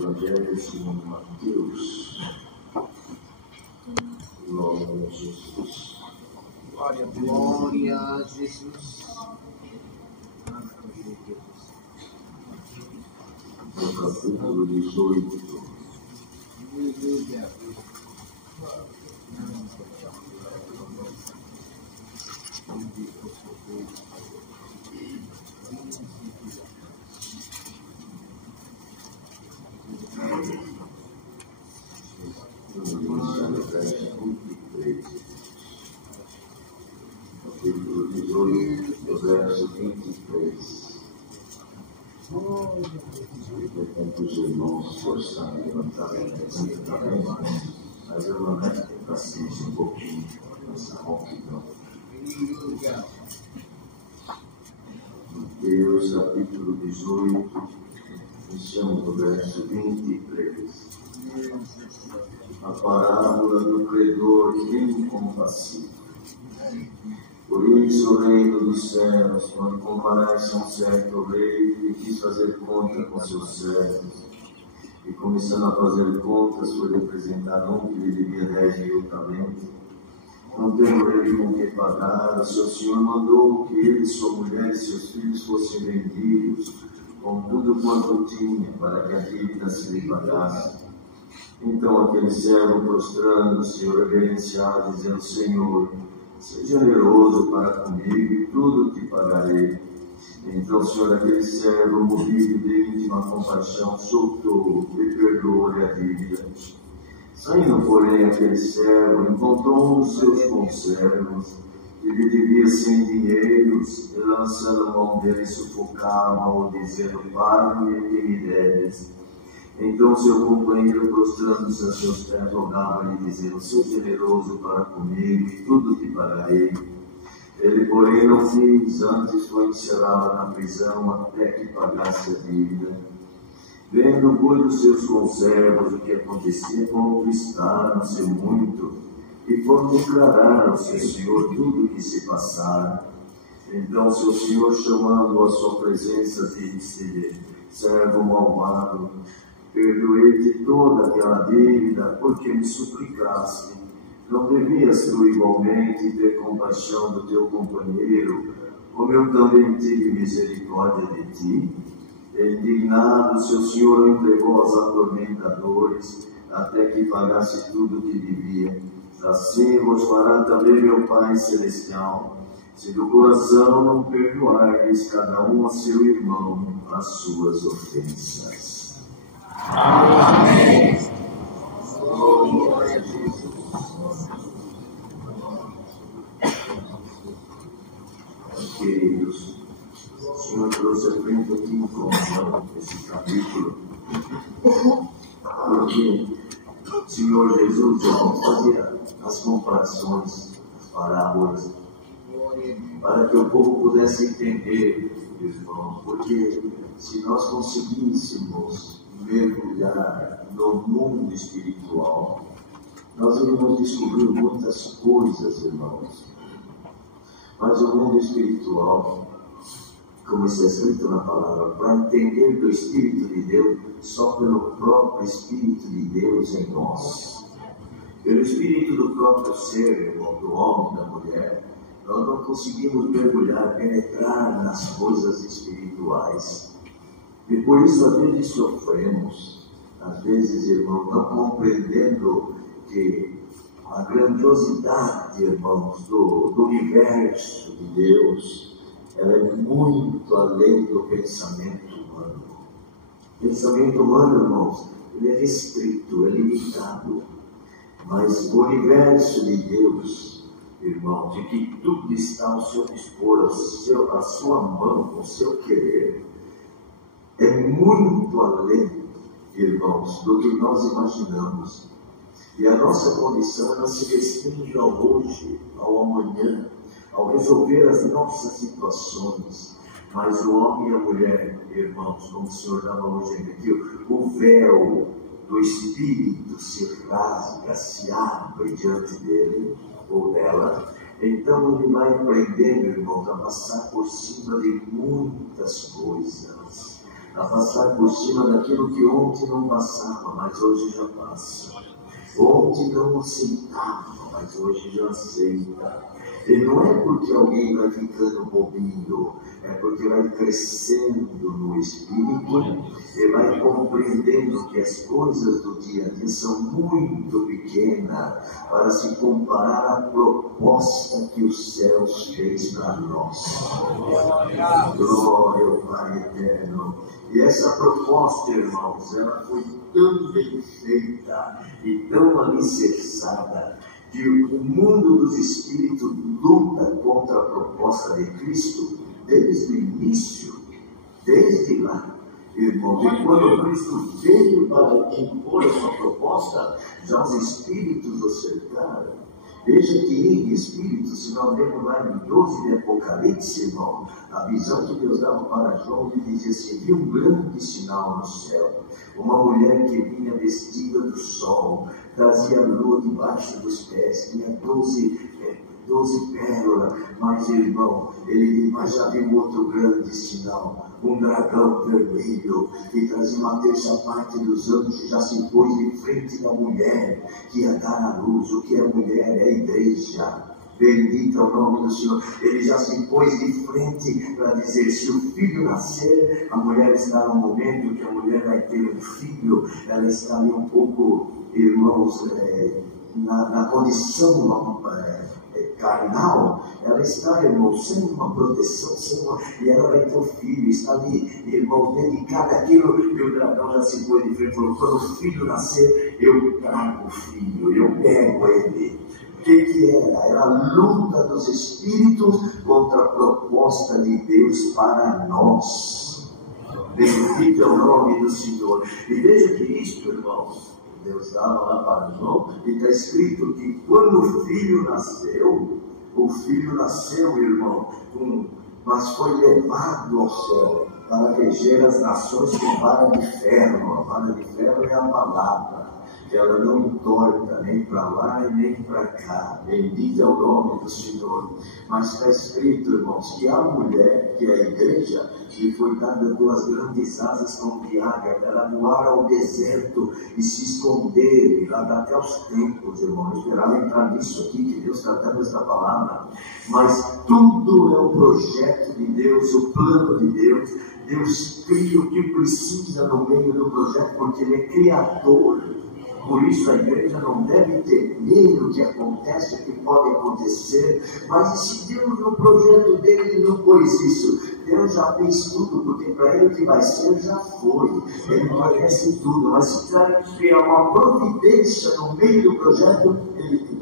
Evangelho segundo Mateus. Glória a Jesus. Glória a Jesus. No capítulo 18. Aleluia. Capítulo 18, do verso 23. Enquanto os irmãos forçarem a levantar mas eu não quero ter paciência um pouquinho nessa rouquidão. Mateus, capítulo 18, iniciamos no verso 23. A parábola do credor incompassível. Por isso, o reino dos céus, quando comparasse a um certo rei que quis fazer conta com seus servos, e começando a fazer contas, foi apresentar um que lhe devia 10.000 talentos. Não tendo ele com que pagar, o seu senhor mandou que ele, sua mulher e seus filhos fossem vendidos, com tudo quanto tinha, para que a dívida se lhe pagasse. Então aquele servo, prostrando-se, reverenciado, dizendo: Senhor, seja generoso para comigo e tudo te pagarei. Então o Senhor, aquele servo, movido de íntima compaixão, soltou e perdoou-lhe a dívida. Saindo, porém, aquele servo, encontrou um dos seus conservos, que lhe devia 100 dinheiros, e lançando a mão dele, sufocava-o, dizendo: Pague-me o que me deves. Então seu companheiro, prostrando-se a seus pés, rogava-lhe, dizendo: Seja generoso para comigo e tudo te pagarei. Ele, porém, não quis, antes foi encerrado na prisão até que pagasse a dívida. Vendo, pois, os seus conservos o que acontecia, contristaram-se muito e foram declarar ao seu senhor tudo o que se passara. Então seu senhor, chamando-o à sua presença, disse-lhe: Servo malvado, perdoei-te toda aquela dívida, porque me suplicaste. Não devias tu igualmente ter compaixão do teu companheiro, como eu também tive misericórdia de ti? Indignado, seu senhor o entregou aos atormentadores, até que pagasse tudo o que devia. Assim vos fará também meu Pai Celestial, se do coração não perdoardes cada um a seu irmão as suas ofensas. Amém. Glória a Jesus. Queridos, o Senhor trouxe a frente aqui em comum esse capítulo, porque o Senhor Jesus fazia as comparações, as parábolas, para que o povo pudesse entender, irmãos, porque se nós conseguíssemos mergulhar no mundo espiritual, nós iríamos descobrir muitas coisas, irmãos. Mas o mundo espiritual, como está escrito na palavra, para entender do Espírito de Deus, só pelo próprio Espírito de Deus em nós. Pelo Espírito do próprio ser, irmão, do homem, da mulher, nós não conseguimos mergulhar, penetrar nas coisas espirituais. E por isso, às vezes, sofremos. Às vezes, irmão, não compreendendo que a grandiosidade, irmãos, do universo de Deus, ela é muito além do pensamento humano. O pensamento humano, irmãos, ele é restrito, é limitado. Mas o universo de Deus, irmãos, de que tudo está ao seu dispor, à sua mão, ao seu querer, é muito além, irmãos, do que nós imaginamos. E a nossa condição não se restringe ao hoje, ao amanhã, ao resolver as nossas situações. Mas o homem e a mulher, irmãos, como o Senhor dava hoje repetiu, o véu do Espírito se rasga, se abre diante dele ou dela. Então ele vai aprendendo, irmãos, a passar por cima de muitas coisas. a passar por cima daquilo que ontem não passava, mas hoje já passa. Ontem não aceitava, mas hoje já aceita. E não é porque alguém vai ficando bobinho, é porque vai crescendo no espírito e vai compreendendo que as coisas do dia a dia são muito pequenas para se comparar à proposta que os céus fez para nós. Glória ao Pai eterno. E essa proposta, irmãos, ela foi tão bem feita e tão alicerçada que o mundo dos espíritos luta contra a proposta de Cristo desde o início, desde lá. Irmãos, e quando Cristo veio para impor a sua proposta, já os espíritos o cercaram. Veja que em espírito, se nós vemos lá em 12 de Apocalipse, irmão, a visão que Deus dava para João, ele dizia assim: vi um grande sinal no céu, uma mulher que vinha vestida do sol, trazia a lua debaixo dos pés, tinha 12 pérolas, mas irmão, mas já viu outro grande sinal, um dragão vermelho, que trazia uma terça parte dos anjos, já se pôs de frente da mulher, que ia dar a luz. O que é mulher? É a igreja. Bendito é o nome do Senhor. Ele já se pôs de frente para dizer: se o filho nascer, a mulher está no momento que a mulher vai ter um filho, ela está ali um pouco, irmãos, na condição carnal, ela está, irmão, sem uma proteção, e ela vai ter um filho, está ali, irmão, dedicada àquilo, e o dragão já se pôs de frente e falou: quando o filho nascer, eu trago o filho, eu pego ele. O que era? Era a luta dos espíritos contra a proposta de Deus para nós. Bendito é o nome do Senhor. E veja que isto, irmãos, Deus dava lá para João, e está escrito que quando o filho nasceu, irmão, mas foi levado ao céu para reger as nações com vara de ferro. A vara de ferro é a palavra, que ela não entorta nem para lá e nem para cá. Bendito é o nome do Senhor. Mas está escrito, irmãos, que a mulher, que é a igreja, lhe foi dada 2 grandes asas como de águia, para voar ao deserto e se esconder, e lá dá até os tempos, irmão. Eu esperava entrar nisso aqui, que Deus está dando essa palavra. Mas tudo é um projeto de Deus, o plano de Deus. Deus cria o que precisa no meio do projeto, porque Ele é criador. Por isso a igreja não deve temer o que acontece, o que pode acontecer. Mas se Deus no projeto dele não pôs isso, Deus já fez tudo, porque para ele o que vai ser já foi. Ele conhece tudo, mas se criar uma providência no meio do projeto, ele cria.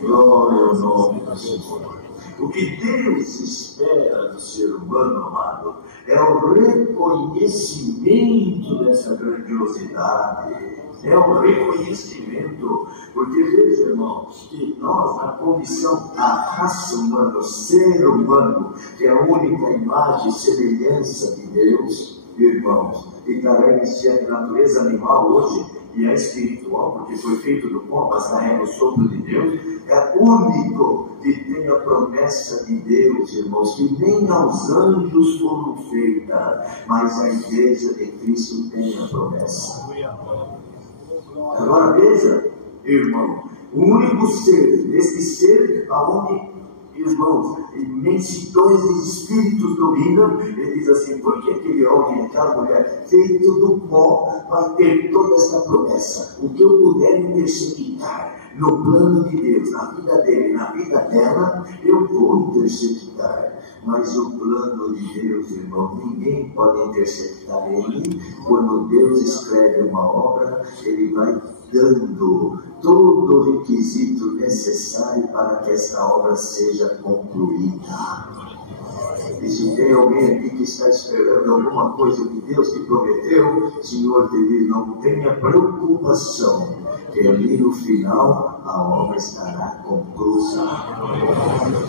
Glória ao nome do Senhor. O que Deus espera do ser humano, amado, é o reconhecimento dessa grandiosidade. É o reconhecimento, porque veja, irmãos, que nós, na condição da raça humana, o ser humano, que é a única imagem e semelhança de Deus, irmãos, e carrega-se a natureza animal hoje, e é espiritual, porque foi feito do pó, mas carrega o sopro de Deus, é o único que tem a promessa de Deus, irmãos, que nem aos anjos foram feitas, mas a igreja de Cristo tem a promessa. Agora veja, irmão, o único ser, esse ser aonde, irmãos, imensidões de espíritos dominam, ele diz assim: porque aquele homem, aquela mulher, feito do pó, vai ter toda essa promessa. O que eu puder interceptar no plano de Deus, na vida dele, na vida dela, eu vou interceptar. Mas o plano de Deus, irmão, ninguém pode interceptar ele. Quando Deus escreve uma obra, ele vai dando todo o requisito necessário para que essa obra seja concluída. E se tem alguém aqui que está esperando alguma coisa de Deus que prometeu, o Senhor te diz: não tenha preocupação, que ali no final a obra estará concluída.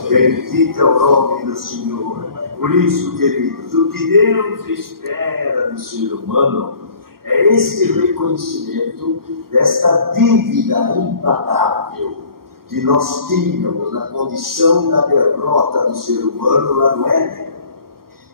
Bendito é o nome do Senhor. Por isso, queridos, o que Deus espera do ser humano é esse reconhecimento desta dívida impagável que nós tínhamos na condição da derrota do ser humano lá no Éden.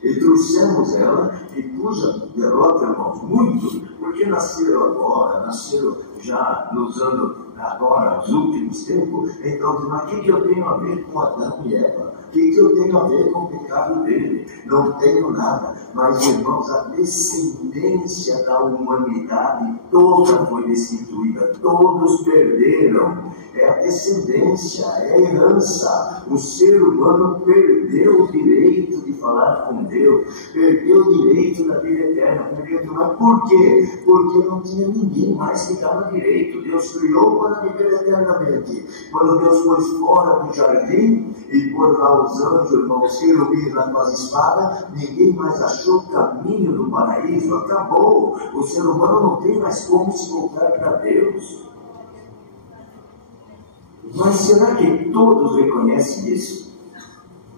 E trouxemos ela, e cuja derrota, irmãos, muito, porque nasceram agora, nasceram já nos anos, agora, nos últimos tempos. Então, mas o que eu tenho a ver com Adão e Eva? O que eu tenho a ver com o pecado dele? Não tenho nada. Mas, irmãos, a descendência da humanidade toda foi destituída. Todos perderam. É a descendência, é a herança. O ser humano perdeu o direito de falar com Deus, perdeu o direito da vida eterna. Mas por quê? Porque não tinha ninguém mais que dava direito. Deus criou para viver eternamente. Quando Deus pôs fora do jardim e pôs lá os anjos, irmãos, querubins lá com as espadas, ninguém mais achou o caminho do paraíso. Acabou. O ser humano não tem mais como se voltar para Deus. Mas será que todos reconhecem isso?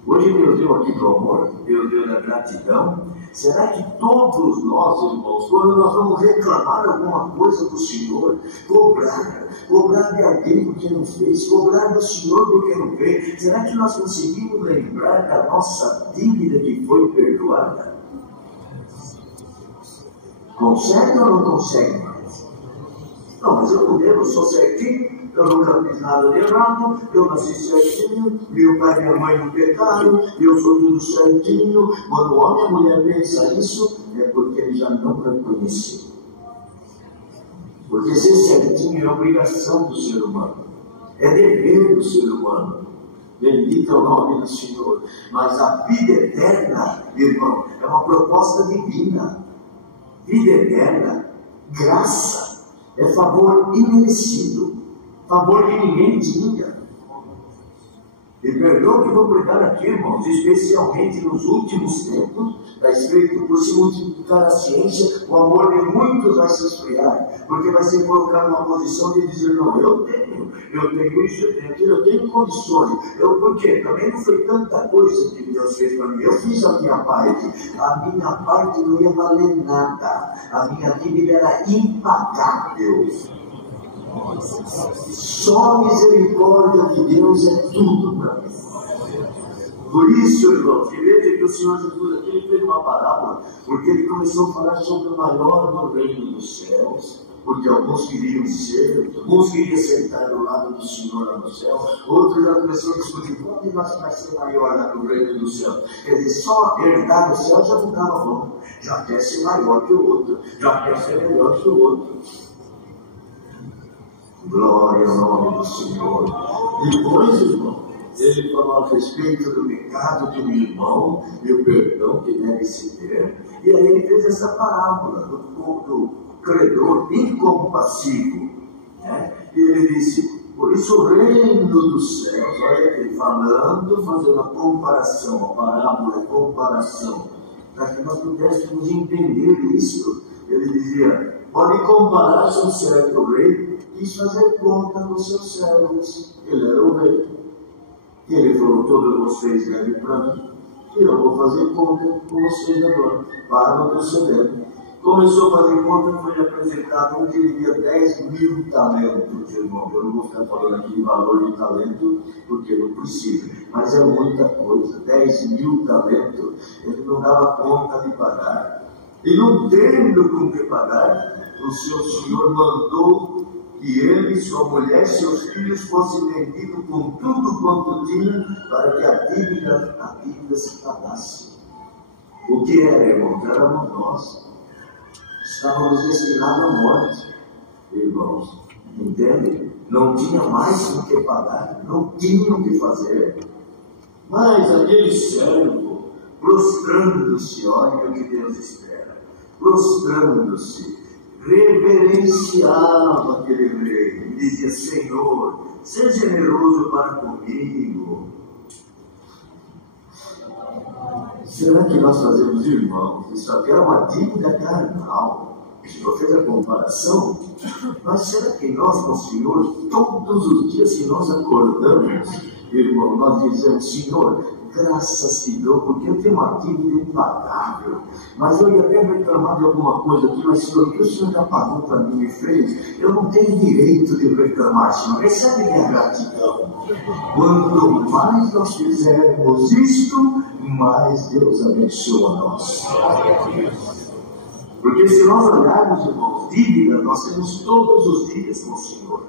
Hoje Deus deu aqui do amor, Deus deu da gratidão. Será que todos nós, irmãos, quando nós vamos reclamar alguma coisa do Senhor, cobrar de alguém porque não fez, cobrar do Senhor porque não fez, será que nós conseguimos lembrar da nossa dívida que foi perdoada? Consegue ou não consegue mais? Não, mas eu não devo, eu sou certinho. Eu nunca fiz nada de errado, eu nasci certinho, meu pai e minha mãe não pecaram, eu sou tudo certinho. Quando o homem e a mulher pensam isso, é porque ele já não reconheceu. Porque ser certinho é obrigação do ser humano, é dever do ser humano. Bendito é o nome do Senhor. Mas a vida eterna, irmão, é uma proposta divina. Vida eterna, graça, é favor imerecido. Favor que ninguém tinha. E perdoa que vou pregar aqui, irmãos, especialmente nos últimos tempos, está escrito: por se multiplicar a ciência, o amor de muitos vai se esfriar, porque vai ser colocado numa posição de dizer: não, eu tenho isso, eu tenho aquilo, eu tenho condições. Por quê? Também não foi tanta coisa que Deus fez para mim. Eu fiz a minha parte não ia valer nada, a minha dívida era impagável. Só a misericórdia de Deus é tudo para mim. Por isso, irmãos, que veja que o Senhor Jesus aqui ele fez uma parábola, porque ele começou a falar sobre o maior do reino dos céus, porque alguns queriam ser, alguns queriam sentar do lado do Senhor lá no céu, outros já começou a discutir qual de nós vai ser maior lá no reino do céu. Quer dizer, só herdar o céu já não estava bom, já quer ser maior que o outro, já quer ser melhor que o outro. Glória ao nome do Senhor. Depois, irmão, ele falou a respeito do pecado de um irmão e o perdão que deve se ter. E aí ele fez essa parábola do credor incompassivo. Né? E ele disse: por isso o reino dos céus, olha ele falando, fazendo a comparação, a parábola, a comparação, para que nós pudéssemos entender isso. Ele dizia: pode comparar-se um certo rei quis fazer conta com seus servos. Ele era o rei. E ele falou: todos vocês devem para mim, e eu vou fazer conta com vocês agora. Para o que você deve. Começou a fazer conta, foi apresentado um que devia 10.000 talentos, irmão. Eu não vou ficar falando aqui de valor de talento, porque não precisa. Mas é muita coisa. 10.000 talentos. Ele não dava conta de pagar. E não tendo com que pagar, o seu senhor mandou que ele, sua mulher e seus filhos fossem vendidos com tudo quanto tinham, para que a dívida se pagasse. O que era, irmãos? Éramos nós. Estávamos destinados à morte, irmãos. Entende? Não tinha mais o que pagar, não tinha o que fazer. Mas aquele servo, prostrando-se, olha o que Deus espera, prostrando-se, reverenciava aquele rei e dizia: Senhor, seja generoso para comigo. Será que nós fazemos, irmãos, isso aqui é uma dívida carnal? O Senhor fez a comparação, mas será que nós com o Senhor, todos os dias que nós acordamos, irmão, nós dizemos: Senhor, graças te dou, porque eu tenho uma dívida impagável. Mas eu ia até reclamar de alguma coisa aqui, mas Senhor, o que o Senhor já pagou para mim e fez, eu não tenho direito de reclamar, Senhor. Recebe minha gratidão. Quanto mais nós fizermos isto, mais Deus abençoa nós. Porque se nós olharmos, irmãos, dívida, nós temos todos os dias com o Senhor.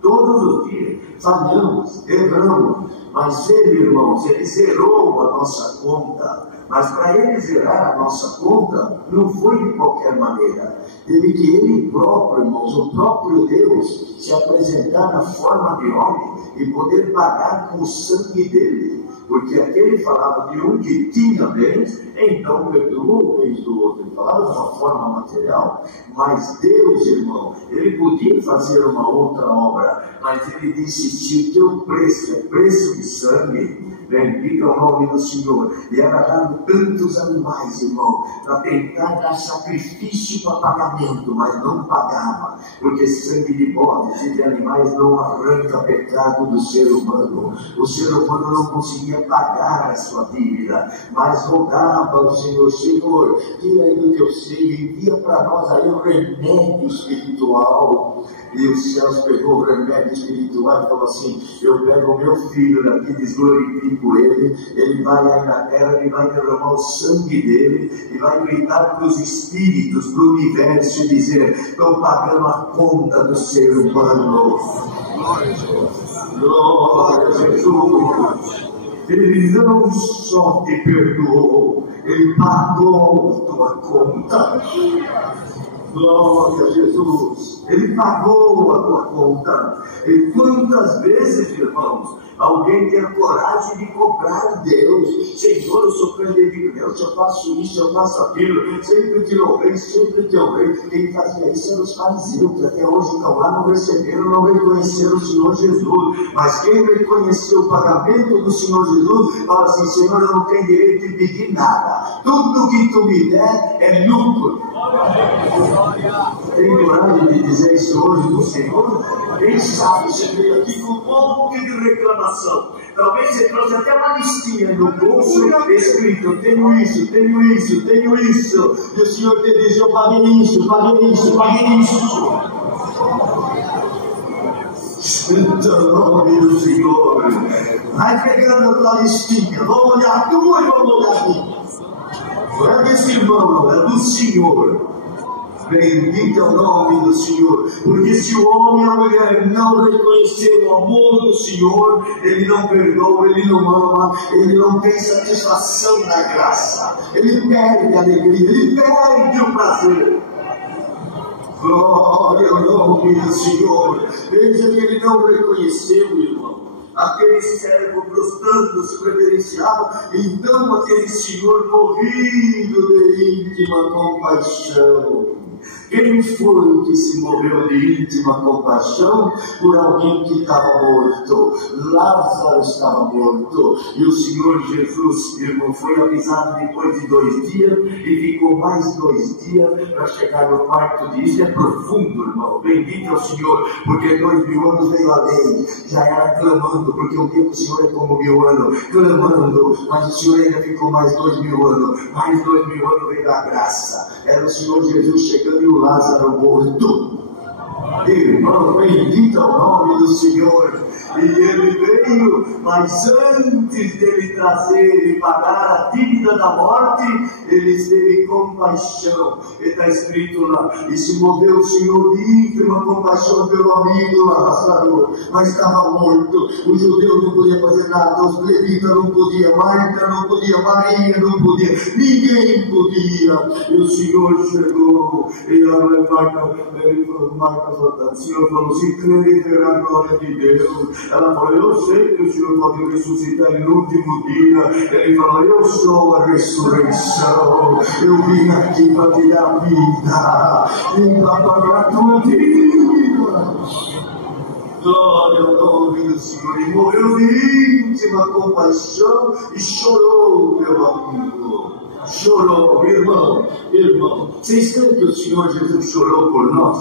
Todos os dias, falhamos, erramos, mas Ele, irmãos, Ele zerou a nossa conta. Mas para Ele zerar a nossa conta, não foi de qualquer maneira. Teve que Ele próprio, irmãos, o próprio Deus, se apresentar na forma de homem e poder pagar com o sangue dele. Porque aquele falava de um que tinha bens, então perdoou o bens do outro. Ele falava de uma forma material, mas Deus, irmão, Ele podia fazer uma outra obra, mas Ele disse: se o teu preço é preço de sangue, bendito é o nome do Senhor. E era dado tantos animais, irmão, para tentar dar sacrifício para pagamento, mas não pagava, porque sangue de bodes e de animais não arranca pecado do ser humano. O ser humano não conseguia pagar a sua dívida, mas rogava ao Senhor: Senhor, tira aí do teu seio, envia para nós aí o remédio espiritual. E os céus pegou o remédio espiritual e falou assim: eu pego o meu filho daqui, desglorifico ele vai aí na terra, ele vai derramar o sangue dele e vai gritar para os espíritos, para o universo e dizer: estou pagando a conta do ser humano. Glória a Jesus. Ele não só te perdoou, Ele pagou a tua conta. Glória a Jesus. Ele pagou a tua conta. E quantas vezes, irmãos, alguém tem a coragem de cobrar Deus: Senhor, eu sou prendente de Deus, eu faço isso, eu faço aquilo, sempre te honrei, sempre te honrei. Quem fazia isso eram os fariseus, que até hoje estão lá, não receberam, não reconheceram o Senhor Jesus. Mas quem reconheceu o pagamento do Senhor Jesus, fala assim: Senhor, eu não tenho direito de pedir nada, tudo que tu me der é lucro. Tem coragem de dizer isso hoje do Senhor? Quem sabe você veio aqui com um monte de reclamação. Talvez você trouxe até uma listinha no bolso escrito: eu tenho isso, tenho isso, tenho isso. E o Senhor te diz: eu paguei isso, paguei isso, paguei isso. Santo nome do Senhor. Vai pegando a tua listinha, vamos olhar a tua e vamos olhar a minha. Não é desse irmão, não, é do Senhor. Bendito é o nome do Senhor. Porque se o homem e a mulher não reconhecer o amor do Senhor, ele não perdoa, ele não ama, ele não tem satisfação na graça, ele perde a alegria, ele perde o prazer. Glória ao nome do Senhor. Veja que ele não reconheceu, irmão. Aquele servo prostrando-se reverenciava, então aquele senhor movido de íntima compaixão. Quem foi que se moveu de íntima compaixão por alguém que estava morto? Lázaro estava morto, e o Senhor Jesus, irmão, foi avisado depois de 2 dias, e ficou mais 2 dias para chegar no quarto dia. Isso é profundo, irmão. Bendito é o Senhor, porque 2000 anos veio a lei, já era clamando, porque o tempo do Senhor é como 1000 anos, clamando, mas o Senhor ainda ficou mais 2000 anos, mais 2000 anos veio a graça. Era o Senhor Jesus chegando e o Lázaro morto. Irmão, bendito é o nome do Senhor. E ele veio, mas antes dele trazer e pagar a dívida da morte, ele teve compaixão. E está escrito lá: e se moveu o Senhor de íntima compaixão pelo amigo Lázaro, mas estava morto. O judeu não podia fazer nada, os levitas não podiam, Marta não podia, Maria não podia, ninguém podia. E o Senhor chegou, e Marta falou: o Senhor falou: se crê, verá a glória de Deus. Ela falou: eu sei que o Senhor pode ressuscitar no último dia. Ele falou: eu sou a ressurreição. Eu vim aqui para te dar vida e para pagar a tua dívida. Glória ao nome do Senhor. E morreu de íntima compaixão e chorou, meu amigo. Chorou, irmão. Vocês creem que o Senhor Jesus chorou por nós?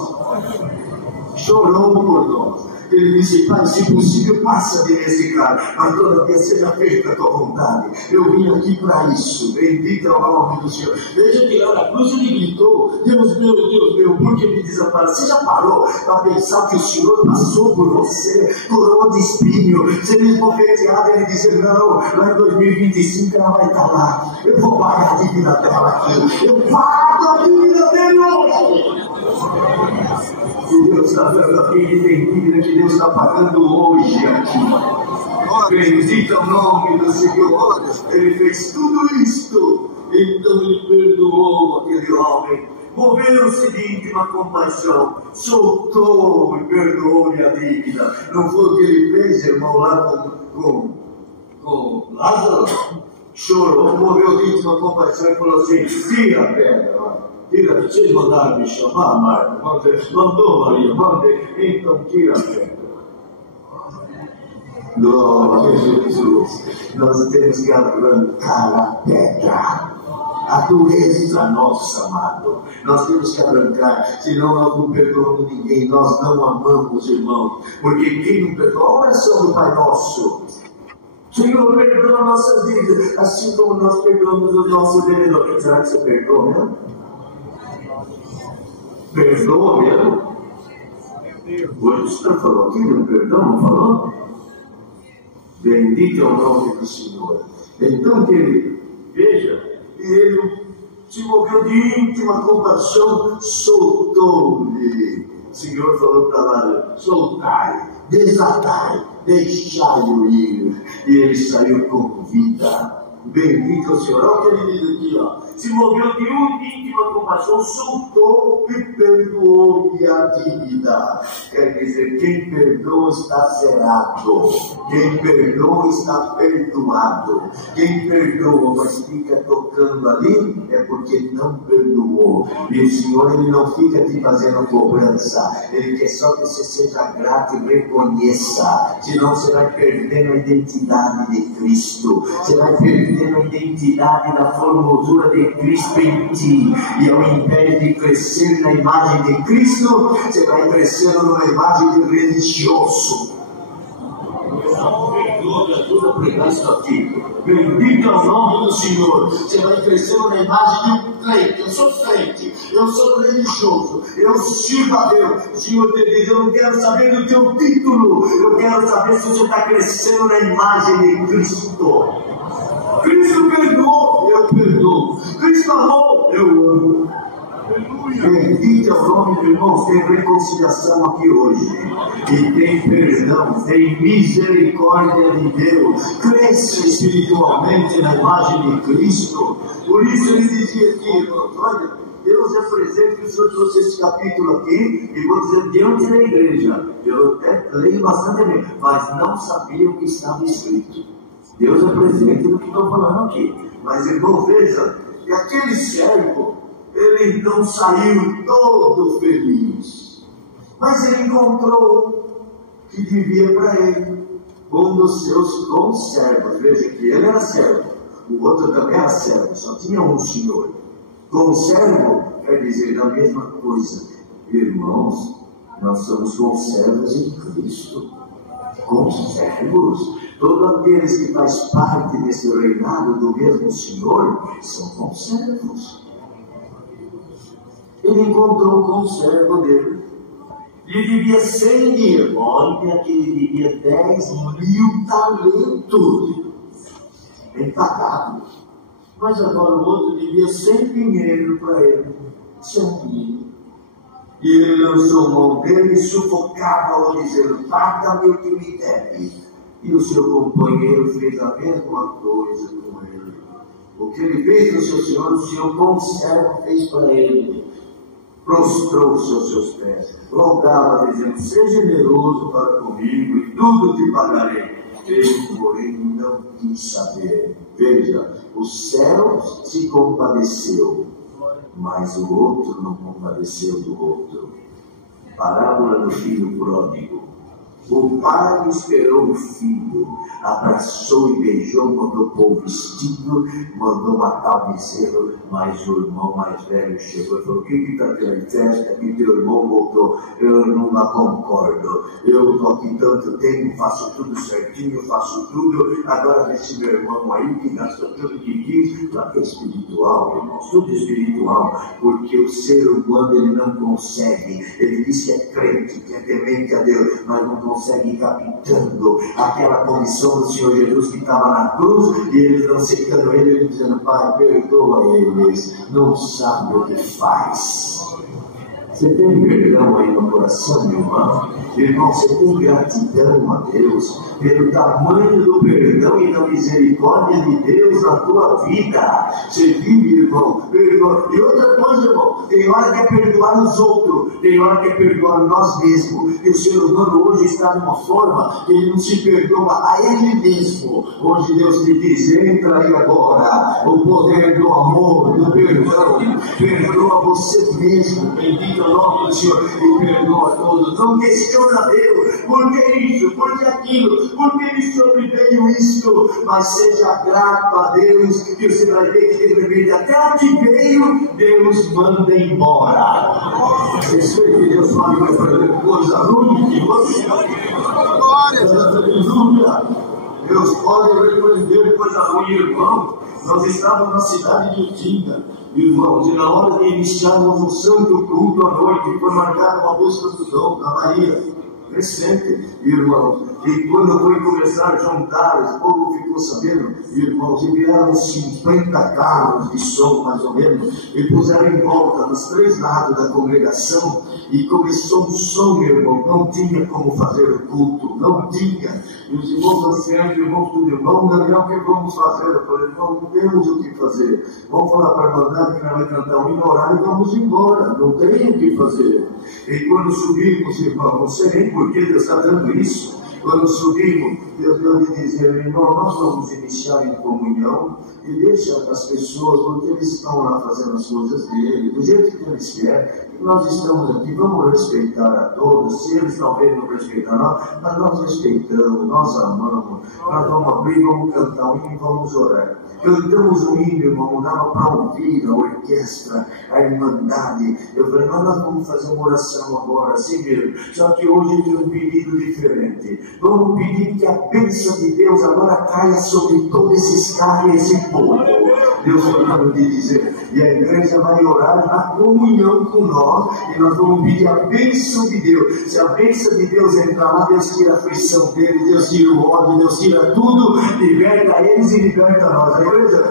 Chorou por nós. Ele disse: Pai, se possível, passa de nesse cara, mas todavia seja feita a tua vontade. Eu vim aqui para isso. Bendito é o nome do Senhor. Veja que lá na cruz ele gritou: Deus meu, por que me desamparaste? Você já parou para pensar que o Senhor passou por você, coroa de espinho, você me bofeteado, ele disse: não, lá em 2025 ela vai estar lá. Eu vou pagar a dívida dela aqui. Eu pago a dívida dela. Que Deus está dando aqui, que tem dívida que Deus está pagando hoje aqui. Bendito é o nome do Senhor. Ele fez tudo isto. Então ele perdoou aquele homem. Moveu-se de íntima compaixão, soltou e perdoou-lhe a dívida. Não foi o que ele fez, irmão, lá com Lázaro? Chorou, moveu de íntima compaixão e falou assim: tira a pedra, tira, vocês mandaram me chamar, Marta, mandou Maria, mandei, então tira a pedra. Glória a Jesus. Nós temos que arrancar a pedra, a dureza nossa, amado. Nós temos que arrancar, senão nós não perdoamos ninguém, nós não amamos, irmão. Porque quem não perdoa, a oração do Pai Nosso: Senhor, perdoa nossas dívidas, assim como nós perdoamos os nossos devedores. Será que você perdoa mesmo? Perdoa mesmo? Hoje o Senhor falou aqui, não perdão, não falou? Bendito é o nome do Senhor. Então, querido, veja, ele se moveu de íntima compaixão, soltou-lhe. O Senhor falou para lá: soltai, desatai, deixai-o ir. E ele saiu com vida. Bendito é o Senhor. Olha o que ele diz aqui, ó. Se moveu de íntima compaixão, soltou e perdoou-lhe a dívida. Quer dizer, quem perdoa está zerado. Quem perdoa está perdoado. Quem perdoa, mas fica tocando ali, é porque não perdoou. E o Senhor, ele não fica te fazendo cobrança. Ele quer só que você seja grato e reconheça. Senão você vai perdendo a identidade de Cristo. Você vai perdendo a identidade da formosura de Cristo em ti. E ao invés de crescer na imagem de Cristo, você vai crescendo numa imagem de religioso. Me ajuda a pregar isso aqui. Bendito é o nome do Senhor. Você vai crescendo na imagem de um crente. Eu sou crente, eu sou religioso, eu sirvo a Deus. O Senhor te diz: eu não quero saber do teu título, eu quero saber se você está crescendo na imagem de Cristo. Cristo perdoou, eu perdoo. Cristo amou, eu amo. Bendito é o nome do irmão. Tem reconciliação aqui hoje, e tem perdão, tem misericórdia de Deus. Cresça espiritualmente na imagem de Cristo. Por isso ele dizia aqui, irmãos: olha, Deus é presente. O Senhor trouxe esse capítulo aqui, e vou dizer diante da igreja. Eu até leio bastante bem, mas não sabia o que estava escrito. Deus é presente no que estou falando aqui. Mas, irmão, veja, que aquele servo, ele então saiu todo feliz. Mas ele encontrou que devia para ele um dos seus conservos. Veja que ele era servo, o outro também era servo, só tinha um senhor. Conservo quer dizer a mesma coisa. Irmãos, nós somos conservos em Cristo. Conservos. Todos aqueles que fazem parte desse reinado do mesmo Senhor são conservos. Ele encontrou o conservo dele. Ele devia 100 mil. Olha que ele devia 10.000 talentos. Bem pagado. Mas agora o outro devia 100 dinheiro para ele. 100.000. E ele lançou mão dele e sufocava-o, dizendo: paga-me o que me deve. E o seu companheiro fez a mesma coisa com ele. O que ele fez no seu senhor, o seu conservo fez para ele. Prostrou-se aos seus pés, rogava, dizendo: seja generoso para comigo e tudo te pagarei. Ele, porém, não quis saber. Veja, o céu se compadeceu, mas o outro não compadeceu do outro. Parábola do filho pródigo. O pai esperou o filho, abraçou e beijou, mandou pôr o vestido, mandou matar o bezerro, mas o irmão mais velho chegou e falou: o que está tendo festa? Que teu irmão voltou. Eu não concordo. Eu estou aqui tanto tempo, faço tudo certinho, faço tudo. Agora esse meu irmão aí que gastou tudo que quis, lá que é espiritual, irmão, tudo espiritual, porque o ser humano ele não consegue. Ele diz que é crente, que é temente a Deus, mas não consegue ir captando aquela condição do Senhor Jesus que estava na cruz, e eles não secando ele dizendo: Pai, perdoa eles, não sabe o que faz. Você tem perdão aí no coração, meu irmão? Irmão, você tem gratidão a Deus pelo tamanho do perdão e da misericórdia de Deus na tua vida. Você vive, irmão? Perdoa. E outra coisa, irmão, tem hora que é perdoar os outros, tem hora que é perdoar nós mesmos. E o ser humano hoje está de uma forma que ele não se perdoa a ele mesmo. Hoje Deus te diz: entra aí agora, o poder do amor, do perdão. Perdoa você mesmo, bendito o nome do Senhor, e perdoa todos. Não questiona Deus, por que isso, por que aquilo, por que me sobreveio isso, mas seja grato a Deus, que você vai ver que de repente até o que veio, Deus manda embora. Vocês veem que Deus fala que vai fazer coisa ruim que você. Aleluia! Deus pode repreender coisa ruim, irmão. Nós estávamos na cidade de Utinga, irmãos, e na hora de iniciarmos o santo culto à noite, foi marcada uma busca do dom da Maria, recente, irmãos, e quando foi começar a jantar, o povo ficou sabendo, irmãos, e vieram 50 carros de som, mais ou menos, e puseram em volta nos 3 lados da congregação, e começou um som, irmão, não tinha como fazer o culto, não tinha. E os irmãos anciãos, irmãos tudo, irmão Daniel, o que vamos fazer? Eu falei: irmão, não temos o que fazer. Vamos falar para a irmandade que nós vamos cantar um hino, orar e vamos embora. Não tem o que fazer. E quando subimos, irmão, não sei nem por que Deus está dando isso. Quando subimos, Deus deu de dizer: irmão, nós vamos iniciar em comunhão e deixa as pessoas, porque eles estão lá fazendo as coisas dele, do jeito que eles querem. Nós estamos aqui, vamos respeitar a todos. Se eles talvez não respeitam nós, mas nós respeitamos, nós amamos. Nós vamos abrir, vamos cantar um hino e vamos orar. Cantamos o hino, irmão, não dava para ouvir a orquestra, a irmandade. Eu falei: mas nós vamos fazer uma oração agora, assim mesmo. Só que hoje tem um pedido diferente. Vamos pedir que a bênção de Deus agora caia sobre todos esses caras e esse povo. Deus falou de dizer, e a igreja vai orar na comunhão com nós, e nós vamos pedir a bênção de Deus. Se a bênção de Deus entrar lá, Deus tira a aflição deles, Deus tira o ódio, Deus tira tudo, liberta eles e liberta nós. A igreja,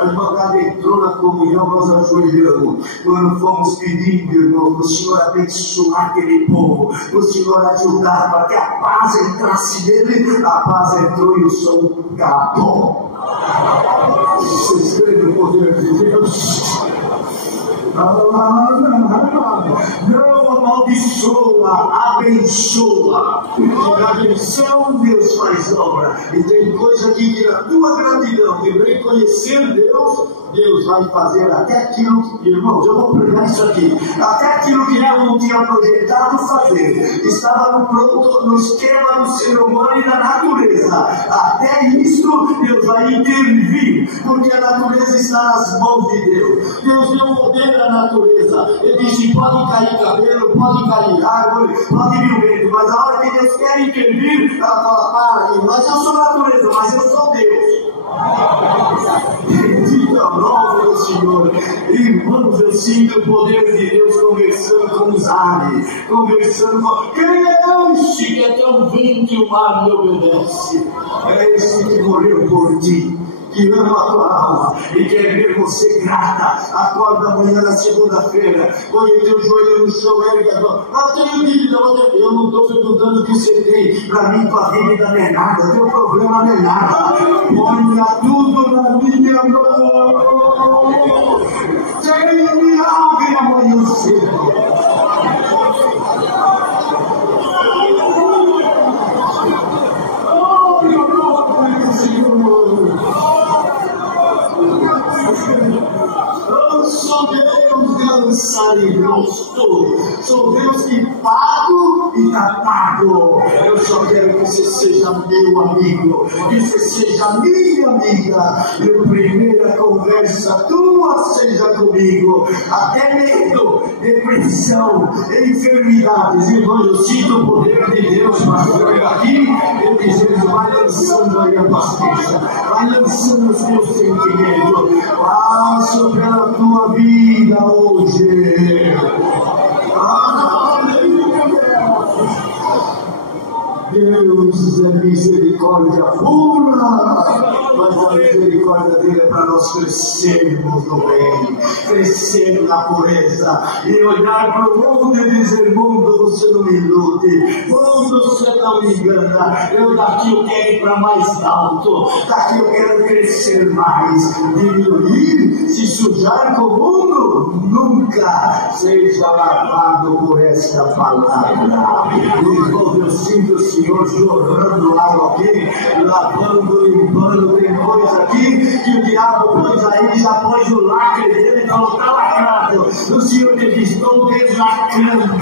a irmandade entrou na comunhão, nós ajoelhamos. Quando fomos pedindo, irmão, para o Senhor abençoar aquele povo, para o Senhor ajudar, para que a paz entrasse nele, a paz entrou e o som acabou. Vocês creem no poder de Deus? Não amaldiçoa, abençoa. Na benção Deus faz obra. E tem coisa que na tua gratidão de reconhecer Deus, Deus vai fazer até aquilo que, irmãos, eu vou pregar isso aqui, até aquilo que eu não tinha projetado fazer, estava no esquema do ser humano e da natureza. Até isso Deus vai intervir, porque a natureza está nas mãos de Deus. Deus deu poder à natureza. Ele disse: pode cair cabelo, pode cair árvore, pode vir o vento, mas a hora que Deus quer intervir, ela fala: para aí, mas eu sou natureza, mas eu sou Deus. Bendito é o nome do Senhor. Irmãos, eu sinto o poder de Deus conversando com os ares, conversando com quem é esse que até o vento e o mar me obedece. É esse que morreu por ti, que ama a tua alma e quer ver você grata. Acorda amanhã na segunda-feira, põe o teu joelho no chão, ergue a mão. Eu tenho dívida, eu não estou perguntando o que você tem. Para mim, tua dívida não é nada, teu problema não é nada. Põe tudo na minha mão. Tem-me algo em amanhã cedo. Eu sou Deus, dançarinoso. Sou Deus que pago e está pago. Eu só quero que você seja meu amigo, que você seja minha amiga. E a primeira conversa tua seja comigo. Até medo, depressão, enfermidades. Irmão, eu sinto o poder de Deus passando aqui. Eu dizendo, vai lançando aí a paciência, vai lançando os teus sentimentos. Passo pela tua vida hoje. Deus é misericórdia pura, mas a misericórdia dele é para nós crescermos no bem, crescer na pureza e olhar para o mundo e dizer: mundo, você não me ilude, mundo, você não me engana. Eu daqui eu quero ir para mais alto, daqui eu quero crescer mais, diminuir, se sujar com o mundo, nunca seja lavado por esta palavra. E eu sinto o Senhor jorrando água aqui, lavando, limpando. Tem coisa aqui que o diabo pôs aí, já pôs o lacre dele e falou: está lacrado. O Senhor te diz: estou deslacrando.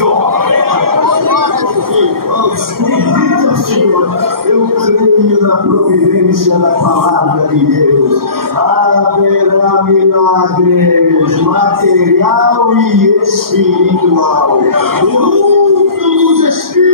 Bendito Senhor, eu creio na providência da palavra de Deus. Haverá milagres material e espiritual. O mundo dos espíritos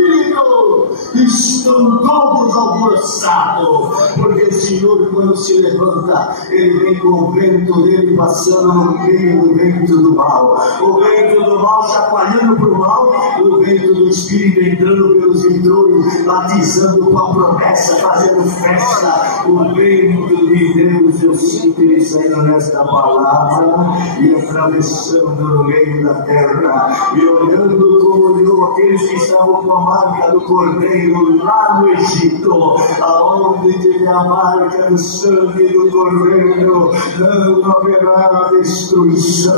estão todos alvoroçados, porque o Senhor, quando se levanta, ele vem com o vento dele passando no meio do vento do mal. O vento do mal chacoalhando para o mal, o vento do Espírito entrando pelos entrões, batizando com a promessa, fazendo festa. O vento de Deus, eu sinto ele saindo nesta palavra e atravessando no meio da terra e olhando como olhou aqueles que estavam com a marca do Cordeiro lá no Egito, aonde teve a marca do sangue do Cordeiro, não haverá destruição,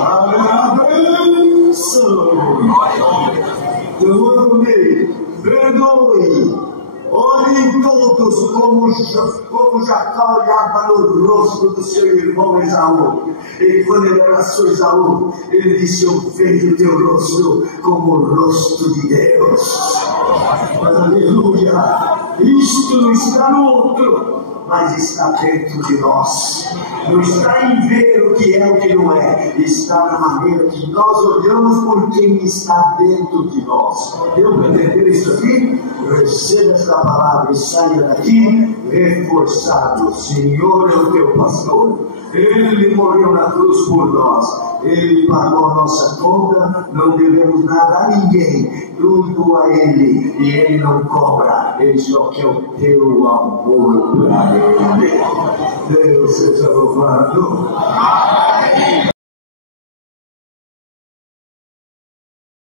haverá bênção. Perdoe. Olhem todos como Jacó olhava no rosto do seu irmão Esaú. E quando ele abraçou Esaú, ele disse: eu vejo teu rosto como o rosto de Deus. Mas aleluia, isto não está no outro, mas está dentro de nós. Não está em ver o que é o que não é, está na maneira que nós olhamos por quem está dentro de nós. Deu para entender isso aqui? Receba esta palavra e saia daqui reforçado. O Senhor é o teu pastor. Ele morreu na cruz por nós. Ele pagou a nossa conta. Não devemos nada a ninguém, tudo a Ele. E Ele não cobra. Ele só quer o teu amor para Ele. Deus seja louvado.